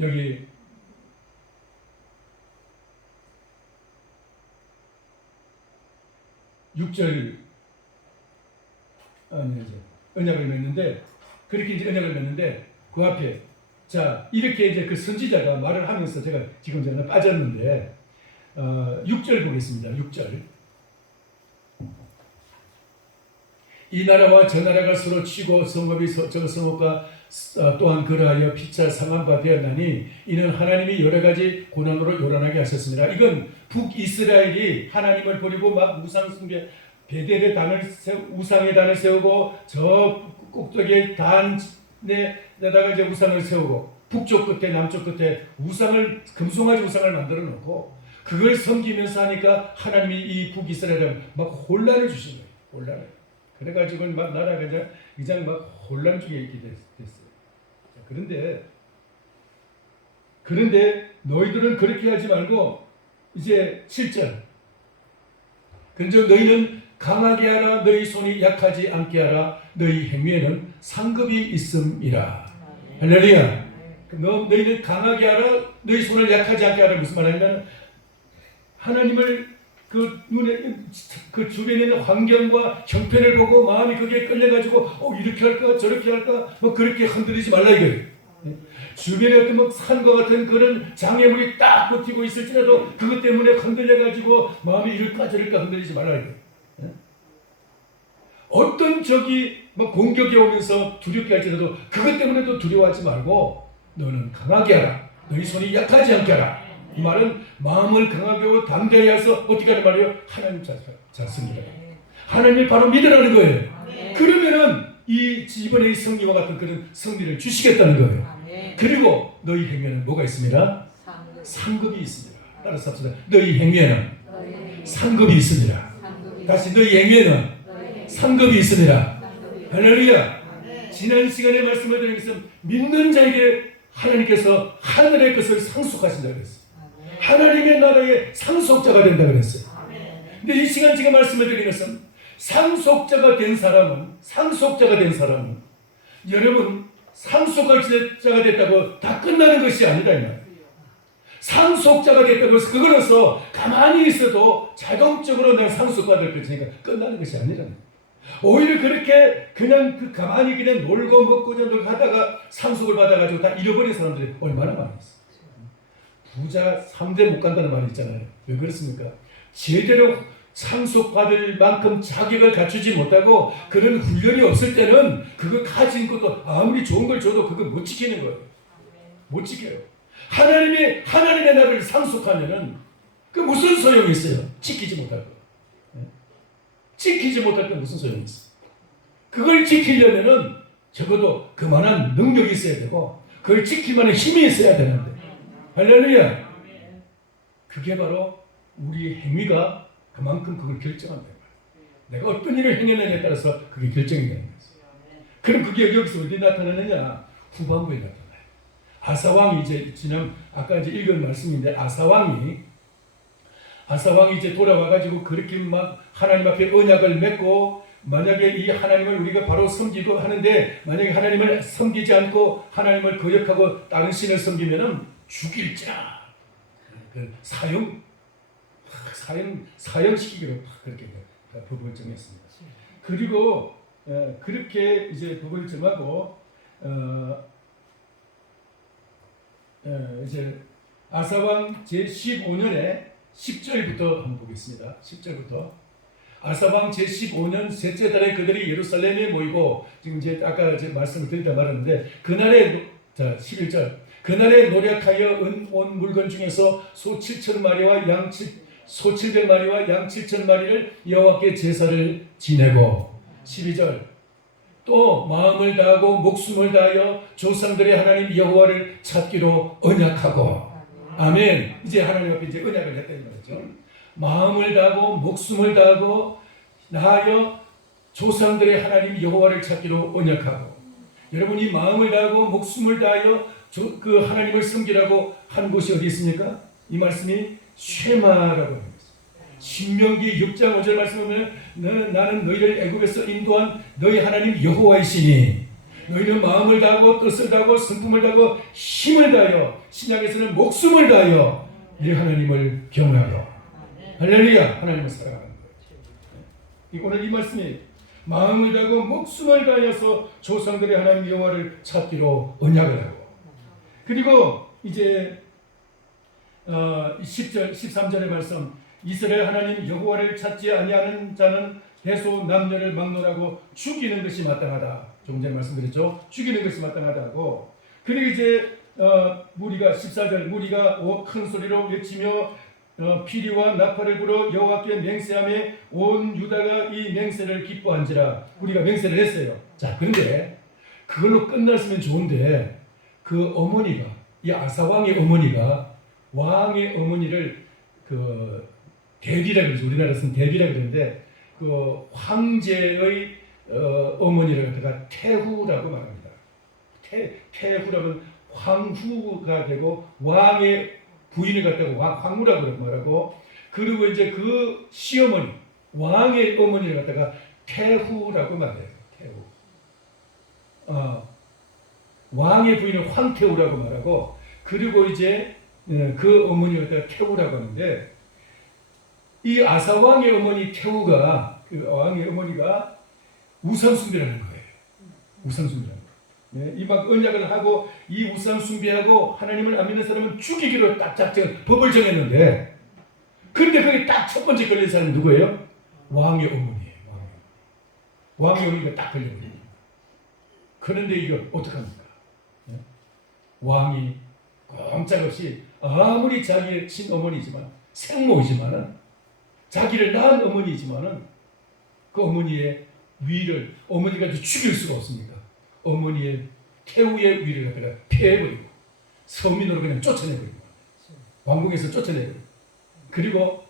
여기 (6절) 언약을 맺는데 그렇게 이제 언약을 맺는데 그 앞에 자 이렇게 이제 그 선지자가 말을 하면서 제가 지금 저는 빠졌는데 6절 보겠습니다. 6절 이 나라와 저 나라가 서로 치고 성읍이 저 성읍과 또한 그러하여 피차 상한 바 되었나니 이는 하나님이 여러 가지 고난으로 요란하게 하셨습니다. 이건 북이스라엘이 하나님을 버리고 막 우상 숭배 베델의 우상의 단을 세우고 저 꼭대기에 단에다가 이제 우상을 세우고 북쪽 끝에 남쪽 끝에 우상을 금송아지 우상을 만들어 놓고 그걸 섬기면서 하니까 하나님이 이 북이스라엘에 막 혼란을 주신 거예요. 혼란을. 그래가지고 막 나라가 이제 막 혼란 중에 있게 됐어요. 그런데 너희들은 그렇게 하지 말고 이제 7절. 그런즉 너희는 강하게 하라. 너희 손이 약하지 않게 하라. 너희 행위에는 상급이 있음이라. 할렐루야. 너희는 강하게 하라. 너희 손을 약하지 않게 하라. 무슨 말이냐면 하나님을 그 눈에 그 주변에 있는 환경과 형편을 보고 마음이 거기에 끌려가지고 이렇게 할까 저렇게 할까 뭐 그렇게 흔들리지 말라 이거예요. 주변에 어떤 뭐 산과 같은 그런 장애물이 딱 버티고 있을지라도 그것 때문에 흔들려가지고 마음이 이럴까 저럴까 흔들리지 말라 이거예요. 어떤 적이 뭐 공격이 오면서 두렵게 할지라도 그것 때문에도 두려워하지 말고 너는 강하게 하라. 너희 손이 약하지 않게 하라. 이 말은 마음을 강하게 하고 담대히 해서 어떻게 하는 말이에요? 하나님 잘 승리라. 하나님을 바로 믿으라는 거예요. 그러면은 이번에 이 승리와 같은 그런 승리를 주시겠다는 거예요. 그리고 너희 행위에는 뭐가 있습니다? 상급이 있습니다. 따라서 합시다. 너희 행위에는 상급이 있습니다. 다시 너희 행위에는 상급이 있습니다. 할렐루야. 지난 시간에 말씀을 드리면서 믿는 자에게 하나님께서 하늘의 것을 상속하신다고 그랬어요. 하나님의 나라의 상속자가 된다고 그랬어요. 근데 이 시간 제가 말씀을 드리는 것은 상속자가 된 사람은 여러분 상속자가 됐다고 다 끝나는 것이 아니다 이 말이에요. 상속자가 됐다고 해서 그걸로서 가만히 있어도 자동적으로 내가 상속받을 것이니까 끝나는 것이 아니라는 거예요. 오히려 그렇게 그냥 가만히 그냥 놀고 먹고 저놀고 하다가 상속을 받아가지고 다 잃어버린 사람들이 얼마나 많이 있어요. 부자 3대 못 간다는 말이 있잖아요. 왜 그렇습니까? 제대로 상속받을 만큼 자격을 갖추지 못하고 그런 훈련이 없을 때는 그거 가진 것도 아무리 좋은 걸 줘도 그거 못 지키는 거예요. 못 지켜요. 하나님의 나라를 상속하면은 그 무슨 소용이 있어요? 지키지 못할 거. 지키지 못할 때 무슨 소용이 있어? 그걸 지키려면은 적어도 그만한 능력이 있어야 되고 그걸 지킬 만한 힘이 있어야 되는데. 할렐루야. 그게 바로 우리 행위가 그만큼 그걸 결정한다. 내가 어떤 일을 행했느냐에 따라서 그게 결정이 되는 거예요. 그럼 그게 여기서 어디 나타나느냐? 후반부에 나타나요. 아사왕이 이제 지난 아까 이제 읽은 말씀인데 아사왕이 이제 돌아와가지고 그렇게 막 하나님 앞에 언약을 맺고 만약에 이 하나님을 우리가 바로 섬기고 하는데 만약에 하나님을 섬기지 않고 하나님을 거역하고 다른 신을 섬기면은 죽일 자. 그 사형시키기로 그렇게 법을 정했습니다. 그리고 그렇게 이제 법을 정하고 이제 아사왕 제15년에 10절부터 한번 보겠습니다. 10절부터 아사왕 제15년 셋째 달에 그들이 예루살렘에 모이고 지금 이제 아까 이제 말씀을 드리다 말았는데 그날에 자 11절 그날에 노력하여 온 물건 중에서 소 7,000마리와 소 700마리와 양 7,000마리를 여호와께 제사를 지내고 12절 또 마음을 다하고 목숨을 다하여 조상들의 하나님 여호와를 찾기로 언약하고 아멘. 이제 하나님 앞에 이제 언약을 했다는 거죠. 마음을 다하고 목숨을 다하고 다하여 조상들의 하나님 여호와를 찾기로 언약하고 여러분이 마음을 다하고 목숨을 다하여 그 하나님을 섬기라고 한 곳이 어디 있습니까? 이 말씀이 쉐마라고 합니다. 신명기 6장 5절 말씀을 보면 나는 너희를 애굽에서 인도한 너희 하나님 여호와이시니 너희는 마음을 다하고 뜻을 다하고 성품을 다하고 힘을 다하여 신약에서는 목숨을 다하여 네 하나님을 경외하여 할렐루야 하나님을 사랑하는 거예요. 오늘 이 말씀이 마음을 다하고 목숨을 다하여서 조상들의 하나님 여호와를 찾기로 언약을 하고 그리고 이제 10절 13절의 말씀 이스라엘 하나님 여호와를 찾지 아니하는 자는 대소 남녀를 막론하고 죽이는 것이 마땅하다. 조금 전에 말씀드렸죠. 죽이는 것이 마땅하다고. 그리고 이제 무리가 14절 무리가 큰 소리로 외치며 피리와 나팔을 불어 여호와께 맹세하며 온 유다가 이 맹세를 기뻐한지라. 우리가 맹세를 했어요. 자, 그런데 그걸로 끝났으면 좋은데 그 어머니가 이 아사 왕의 어머니가 왕의 어머니를 그 대비라 그러죠. 우리나라에서는 대비라 그러는데 그 황제의 어머니를 갖다가 태후라고 말합니다. 태후라면 황후가 되고 왕의 부인을 갖다가 황후라고 말하고 그리고 이제 그 시어머니 왕의 어머니를 갖다가 태후라고 말해요. 태후. 왕의 부인을 황태후라고 말하고 그리고 이제 그 어머니를 갖다가 태후라고 하는데 이 아사 왕의 어머니 태후가 그 왕의 어머니가 우상 숭배를 하는 거예요. 우상 숭배하는 거예요. 네, 이 막 언약을 하고 이 우상 숭배하고 하나님을 안 믿는 사람은 죽이기로 딱 작정 법을 정했는데, 그런데 거기 딱 첫 번째 걸린 사람이 누구예요? 왕의 어머니예요. 왕의 어머니가 딱 걸려버려요. 그런데 이거 어떡합니까? 네? 왕이 꼼짝없이 아무리 자기의 친어머니지만 생모이지만은 자기를 낳은 어머니지만은 그 어머니의 위를 어머니가 죽일 수가 없습니까? 어머니의 태후의 위를 갖다가 폐해버리고 서민으로 그냥 쫓아내버리고 왕궁에서 쫓아내버리고 그리고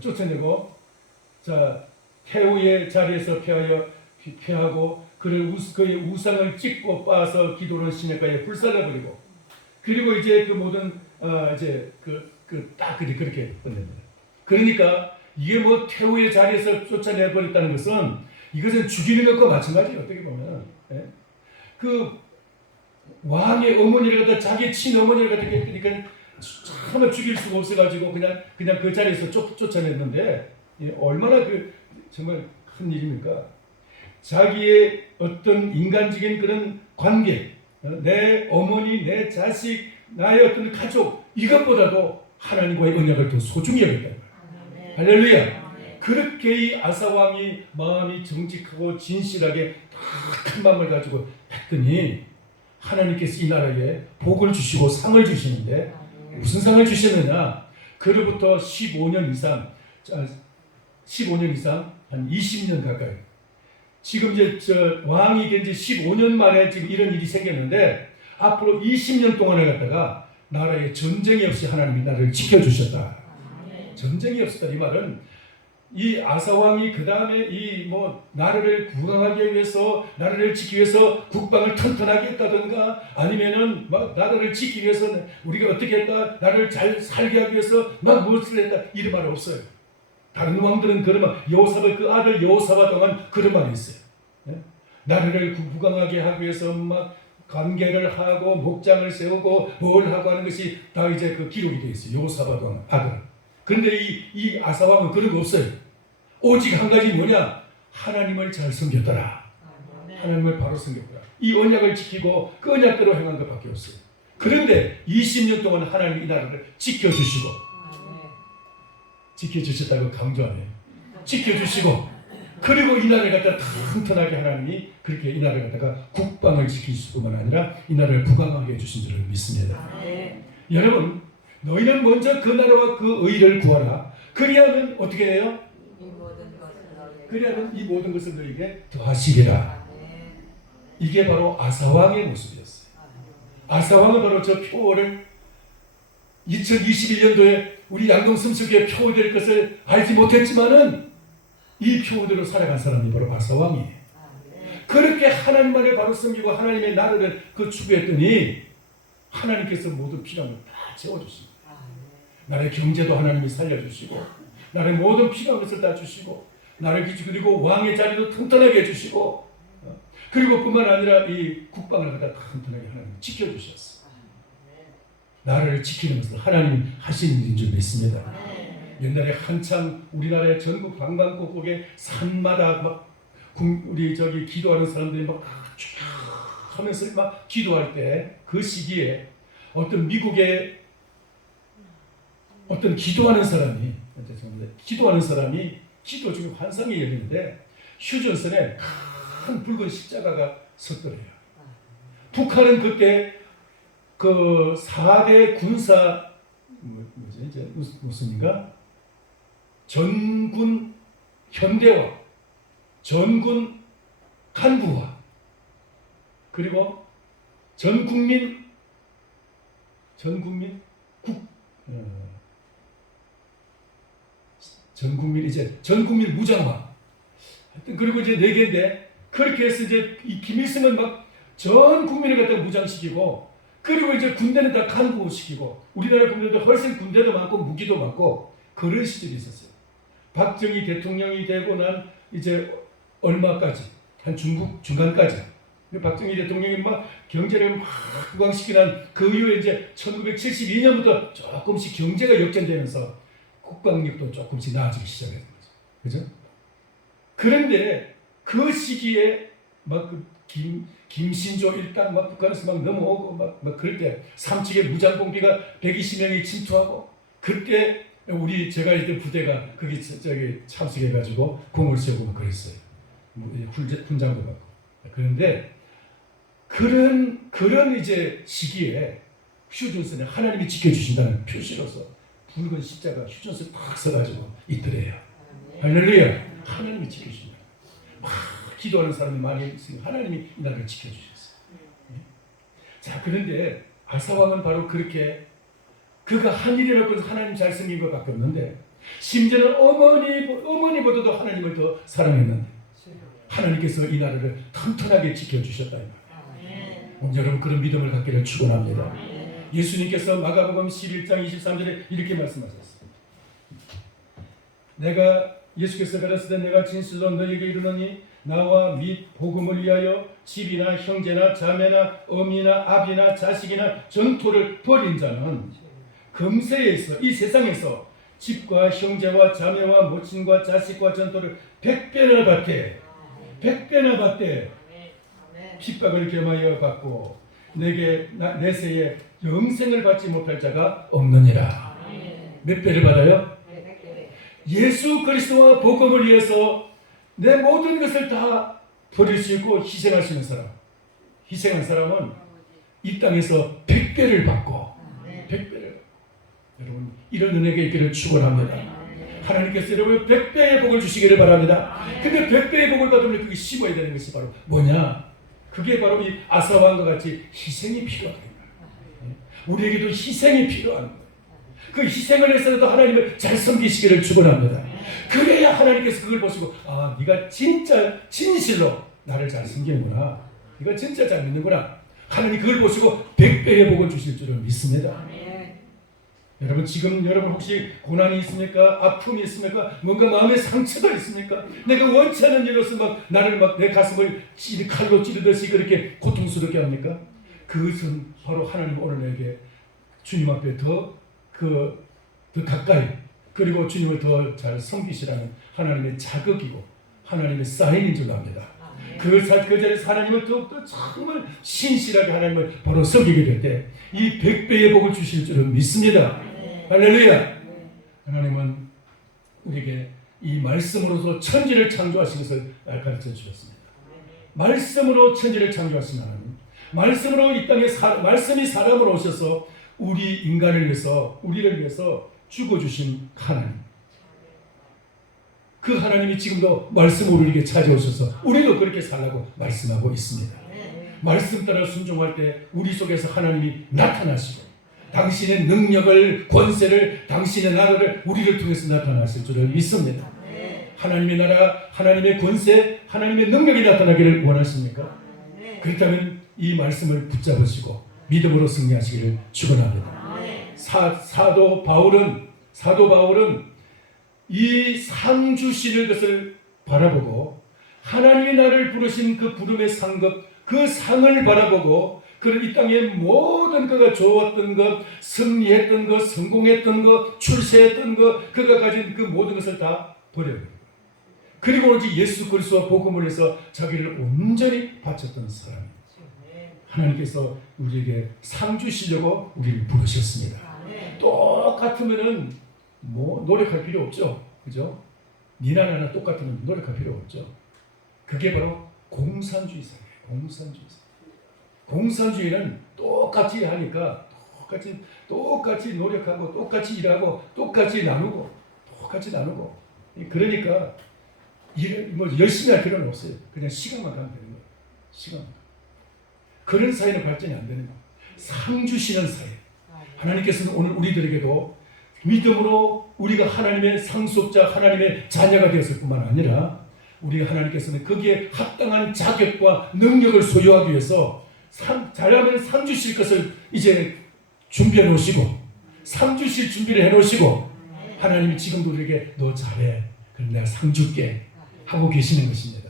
쫓아내고 자 태후의 자리에서 폐하고 그를 그의 우상을 찍고 빠서 기도는 시내가에 불살라버리고 그리고 이제 그 모든 이제 딱 그렇게 끝냅니다. 그러니까 이게 뭐 태후의 자리에서 쫓아내버렸다는 것은 이것은 죽이는 것과 마찬가지예요. 어떻게 보면 그 왕의 어머니를 갖다 자기 친어머니를 갖다 그러니까 참아 죽일 수가 없어가지고 그냥 그 자리에서 쫓아냈는데 얼마나 그 정말 큰 일입니까? 자기의 어떤 인간적인 그런 관계, 내 어머니, 내 자식, 나의 어떤 가족 이것보다도 하나님과의 언약을 더 소중히 여겼다. 할렐루야. 그렇게 이 아사 왕이 마음이 정직하고 진실하게 큰 마음을 가지고 했더니 하나님께서 이 나라에 복을 주시고 상을 주시는데 무슨 상을 주셨느냐? 그로부터 15년 이상 한 20년 가까이. 지금 이제 왕이 된 지 15년 만에 지금 이런 일이 생겼는데 앞으로 20년 동안을 갖다가 나라에 전쟁이 없이 하나님이 나라를 지켜주셨다. 전쟁이 없었다. 이 말은 이 아사 왕이 그 다음에 이 나라를 구강하기 위해서 나라를 지키기 위해서 국방을 튼튼하게 했다든가 아니면은 막 나라를 지키기 위해서 우리가 어떻게 했다 나라를 잘 살게 하기 위해서 막 무엇을 했다 이런 말 없어요. 다른 왕들은 그런 말 여호사밧 그 아들 여호사밧 동안 그런 말이 있어요. 네? 나라를 구강하게 하기 위해서 막 관계를 하고 목장을 세우고 뭘 하고 하는 것이 다 이제 그 기록이 되어 있어요. 여호사밧 왕 아들. 그런데 이 아사 왕은 그런 거 없어요. 오직 한 가지 뭐냐? 하나님을 잘 섬겼더라. 하나님을 바로 섬겼더라. 이 언약을 지키고 그 언약대로 행한 것밖에 없어요. 그런데 20년 동안 하나님이 이 나라를 지켜주시고 지켜주셨다고 강조하네요. 지켜주시고 그리고 이 나라를 갖다가 튼튼하게 하나님이 그렇게 이 나라를 갖다가 국방을 지키실 뿐만 아니라 이 나라를 부강하게 해주신 줄을 믿습니다. 여러분 너희는 먼저 그 나라와 그 의를 구하라. 그리하면 어떻게 해요? 그리하면 이 모든 것을 너희에게 더하시리라. 이게 바로 아사왕의 모습이었어요. 아사왕은 바로 저 표를 2021년도에 우리 양동 숨속에 표될 것을 알지 못했지만은 이 표대로 살아간 사람이 바로 아사왕이에요. 그렇게 하나님만을 바로 섬기고 하나님의 나라를 추구했더니 하나님께서 모든 필요함을 다 채워주십니다. 나의 경제도 하나님이 살려주시고 나의 모든 필요한 것을 다 주시고 나를 그리고 왕의 자리도 튼튼하게 해주시고 그리고 뿐만 아니라 이 국방을 갖다 튼튼하게 하나님 지켜주셨어. 나를 지키는 것은 하나님이 하시는 일인 줄 믿습니다. 옛날에 한창 우리나라의 전국 방방곡곡에 산마다 막 우리 기도하는 사람들이 막 하면서 막 기도할 때 그 시기에 어떤 미국의 어떤 기도하는 사람이 기도 중에 환상이 열리는데 휴전선에 큰 붉은 십자가가 섰더래요. 북한은 그때 그 4대 군사 무슨인가 전군 현대화, 전군 간부화, 그리고 전국민 무장화. 하여튼 그리고 이제 4개인데 그렇게 해서 이제 이 김일성은 막 전 국민을 갖다 무장시키고 그리고 이제 군대는 다 간부시키고 우리나라 군대도 훨씬 군대도 많고 무기도 많고 그런 시절이 있었어요. 박정희 대통령이 되고 난 이제 얼마까지 한 중간까지 박정희 대통령이 막 경제를 막 부강시키는 그 이후에 이제 1972년부터 조금씩 경제가 역전되면서 국방력도 조금씩 나아지기 시작했던 거죠. 그죠? 그런데 그 시기에 막 김신조 일당 막 북한에서 막 넘어오고 막 그럴 때 삼척의 무장공비가 120명이 침투하고 그때 제가 있던 부대가 거기 참석해가지고 공을 세우고 막 그랬어요. 훈장도 받고. 그런데 그런 이제 시기에 휴전선에 하나님이 지켜주신다는 표시로서 붉은 십자가 휴전선에 탁 서가지고 있더래요. 할렐루야. 하나님이 지켜주신다. 막 기도하는 사람이 많이 있으니 하나님이 이 나라를 지켜주셨어요. 자, 그런데 아사왕은 바로 그렇게 그가 한 일이라고 해서 하나님 잘 섬긴 것밖에 없는데 심지어는 어머니보다도 하나님을 더 사랑했는데 하나님께서 이 나라를 튼튼하게 지켜주셨다. 여러분 그런 믿음을 갖기를 축원합니다. 예수님께서 마가복음 11장 23절에 이렇게 말씀하셨어요. 예수께서 가라사대 내가 진실로 너희에게 이르노니 나와 및 복음을 위하여 집이나 형제나 자매나 어미나 아비나 자식이나 전토를 벌인 자는 금세에서 이 세상에서 집과 형제와 자매와 모친과 자식과 전토를 100배나 받되 핍박을 겸하여 받고 내세에 영생을 받지 못할 자가 없느니라. 몇 배를 받아요? 예수 그리스도와 복음을 위해서 내 모든 것을 다 버릴 수 있고 희생하시는 사람, 희생한 사람은 이 땅에서 100배를 받고 100배를 이런 은혜가 있기를 축원합니다. 하나님께서 여러분 100배의 복을 주시기를 바랍니다. 근데 100배의 복을 받으면 그게 심어야 되는 것이 바로 뭐냐? 그게 바로 이 아사왕과 같이 희생이 필요하다. 우리에게도 희생이 필요한 거예요. 그 희생을 해서라도 하나님을 잘 섬기시기를 축원합니다. 그래야 하나님께서 그걸 보시고 아, 네가 진짜 진실로 나를 잘 섬기는구나. 네가 진짜 잘 믿는구나. 하나님 그걸 보시고 100배의 복을 주실 줄을 믿습니다. 여러분 지금 여러분 혹시 고난이 있습니까? 아픔이 있습니까? 뭔가 마음의 상처가 있습니까? 내가 원치 않는 일로서 막 나를 막 내 가슴을 칼로 찌르듯이 그렇게 고통스럽게 합니까? 그것은 바로 하나님 오늘 내게 주님 앞에 더 가까이 그리고 주님을 더 잘 섬기시라는 하나님의 자극이고 하나님의 사인인 줄 압니다. 그 자리에서 하나님을 더욱더 정말 신실하게 하나님을 바로 섬기게 될 때 이 100배의 복을 주실 줄은 믿습니다. 할렐루야. 하나님은 우리에게 이 말씀으로서 천지를 창조하신 것을 가르쳐 주셨습니다. 말씀으로 천지를 창조하신 하나님, 말씀으로 이 땅에 말씀이 사람으로 오셔서 우리 인간을 위해서 우리를 위해서 죽어주신 하나님, 그 하나님이 지금도 말씀으로 우리에게 찾아오셔서 우리도 그렇게 살라고 말씀하고 있습니다. 말씀 따라 순종할 때 우리 속에서 하나님이 나타나시고 당신의 능력을 권세를 당신의 나라를 우리를 통해서 나타나실 줄을 믿습니다. 하나님의 나라, 하나님의 권세, 하나님의 능력이 나타나기를 원하십니까? 그렇다면 이 말씀을 붙잡으시고 믿음으로 승리하시기를 축원합니다. 사도 바울은 이 상 주시는 것을 바라보고 하나님이 나를 부르신 그 부름의 상급 그 상을 바라보고 그런 이 땅의 모든 그가 좋았던 것, 승리했던 것, 성공했던 것, 출세했던 것, 그가 가진 그 모든 것을 다 버려요. 그리고 오직 예수 그리스도와 복음을 해서 자기를 온전히 바쳤던 사람. 하나님께서 우리에게 상 주시려고 우리를 부르셨습니다. 똑같으면은 뭐 노력할 필요 없죠, 그죠? 니나 나나 똑같으면 노력할 필요 없죠. 그게 바로 공산주의사예요. 공산주의는 똑같이 하니까 똑같이 노력하고 똑같이 일하고 똑같이 나누고 그러니까 뭐 열심히 할 필요는 없어요. 그냥 시간만 가면 되는 거예요. 시간만. 그런 사회는 발전이 안 되는 거예요. 상 주시는 사회. 하나님께서는 오늘 우리들에게도 믿음으로 우리가 하나님의 상속자, 하나님의 자녀가 되었을 뿐만 아니라 우리 하나님께서는 거기에 합당한 자격과 능력을 소유하기 위해서 잘하면 상 주실 것을 이제 준비해 놓으시고 상 주실 준비를 해 놓으시고 하나님이 지금도 우리에게 너 잘해. 그럼 내가 상 줄게 하고 계시는 것입니다.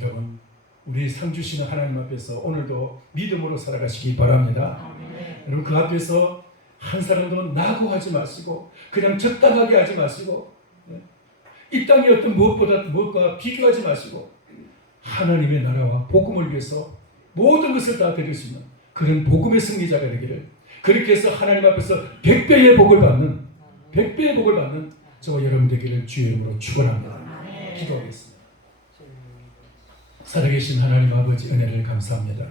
여러분 우리 상 주시는 하나님 앞에서 오늘도 믿음으로 살아가시기 바랍니다. 여러분 그 앞에서 한 사람도 낙오하지 마시고 그냥 적당하게 하지 마시고 이 땅의 어떤 무엇과 비교하지 마시고 하나님의 나라와 복음을 위해서 모든 것을 다 드릴 수 있는 그런 복음의 승리자가 되기를 그렇게 해서 하나님 앞에서 100배의 복을 받는 저와 여러분 되기를 주의 이름으로 축원합니다. 기도하겠습니다. 살아계신 하나님 아버지 은혜를 감사합니다.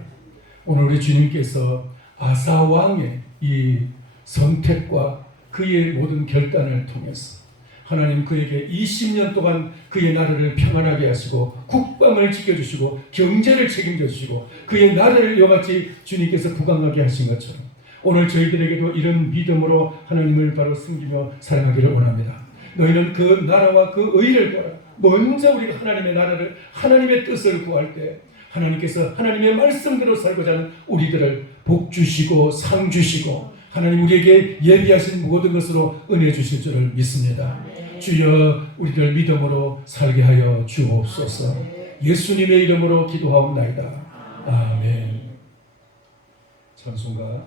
오늘 우리 주님께서 아사 왕의 이 선택과 그의 모든 결단을 통해서 하나님 그에게 20년 동안 그의 나라를 평안하게 하시고 국방을 지켜주시고 경제를 책임져 주시고 그의 나라를 이와같이 주님께서 부강하게 하신 것처럼 오늘 저희들에게도 이런 믿음으로 하나님을 바로 섬기며 사랑하기를 원합니다. 너희는 그 나라와 그 의를 구하라. 먼저 우리가 하나님의 나라를 하나님의 뜻을 구할 때 하나님께서 하나님의 말씀대로 살고자 하는 우리들을 복 주시고 상 주시고 하나님 우리에게 예비하신 모든 것으로 은혜 주실 줄을 믿습니다. 주여 우리를 믿음으로 살게 하여 주옵소서. 예수님의 이름으로 기도하옵나이다. 아멘. 찬송가